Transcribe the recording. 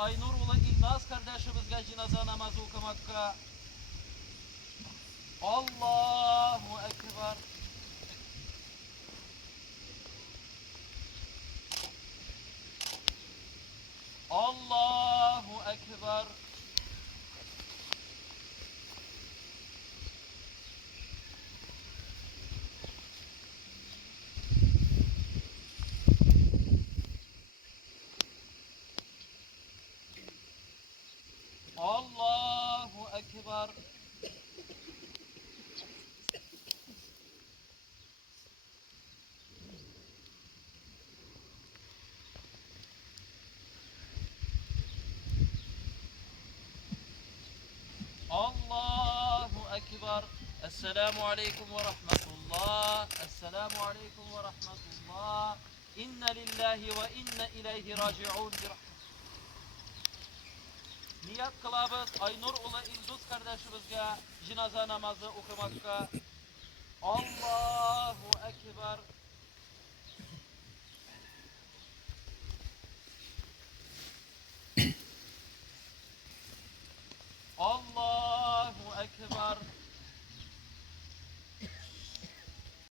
Aynur ulu İlnaz kardeşimizge cenaze namazı okumakta. Allahu Ekber. Allahu Ekber. Allahu Ekber. Allahu Ekber. Esselamu Aleyküm ve Rahmetullah. Esselamu Aleyküm ve Rahmetullah. İnne lillahi ve inne ileyhi raciun. Niyet kılabız Aynur ulu İlduz kardeşimizge cenaze namazı okumakta. Allahu Ekber.